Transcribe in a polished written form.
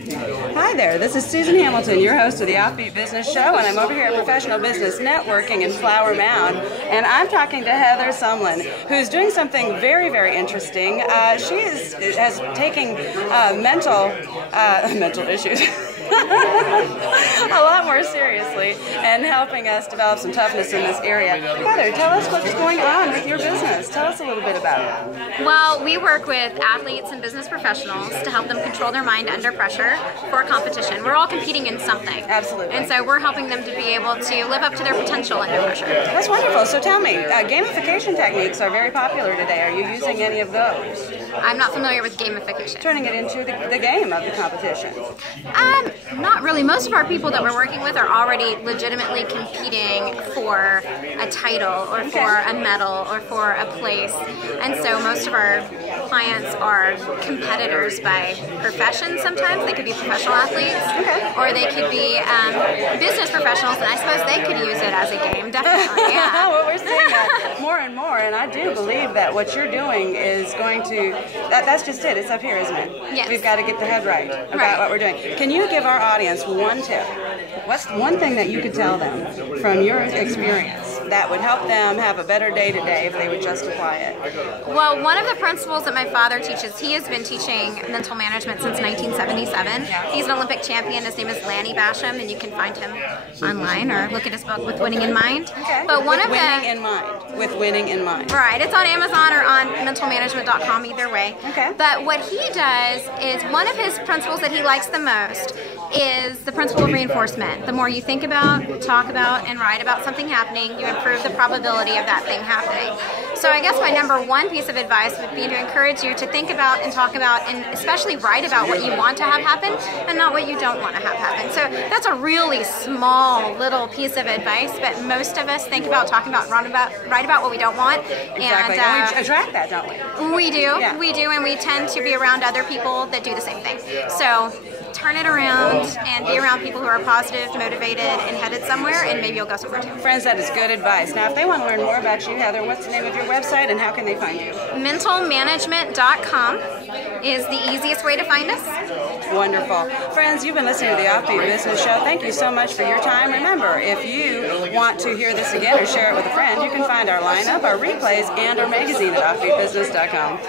Hi there, this is Susan Hamilton, your host of the Offbeat Business Show, and I'm over here at Professional Business Networking in Flower Mound, and I'm talking to Heather Sumlin, who's doing something very, very interesting. She has taken mental issues a lot more seriously and helping us develop some toughness in this area. Heather, tell us what's going on with your business. Tell us a little bit about it. Well, we work with athletes and business professionals to help them control their mind under pressure for a competition. We're all competing in something. Absolutely. And so we're helping them to be able to live up to their potential under pressure. That's wonderful. So tell me, gamification techniques are very popular today. Are you using any of those? I'm not familiar with gamification. Turning it into the game of the competition. Not really. Most of our people that we're working with are already legitimately competing for a title or for a medal or for a place. And so most of our clients are competitors by profession sometimes. They could be professional athletes or they could be business professionals, and I suppose they could use it as a game, definitely. Yeah. Well, we're seeing that more and more, and I do believe that what you're doing is going to, that's just it. It's up here, isn't it? Yes. We've got to get the head right about what we're doing. Can you give our audience one tip? What's one thing that you could tell them from your experience that would help them have a better day-to-day if they would just apply it? Well, one of the principles that my father teaches, he has been teaching mental management since 1977. He's an Olympic champion. His name is Lanny Basham, and you can find him online or look at his book, With Winning in Mind. But one of Winning in Mind. With Winning in Mind. Right. It's on Amazon or on mentalmanagement.com, either way. But what he does is, one of his principles that he likes the most is the principle of reinforcement. The more you think about, talk about, and write about something happening, you improve the probability of that thing happening. So I guess my number one piece of advice would be to encourage you to think about and talk about and especially write about what you want to have happen and not what you don't want to have happen. So that's a really small little piece of advice, but most of us think about, talking about, write about what we don't want. Exactly. And we attract that, don't we? We do. Yeah. We do, and we tend to be around other people that do the same thing. So turn it around and be around people who are positive, motivated, and headed somewhere, and maybe you'll go somewhere too. Friends, that is good advice. Now, if they want to learn more about you, Heather, what's the name of your website and how can they find you? Mentalmanagement.com is the easiest way to find us. Wonderful. Friends, you've been listening to the Offbeat Business Show. Thank you so much for your time. Remember, if you want to hear this again or share it with a friend, you can find our lineup, our replays, and our magazine at offbeatbusiness.com.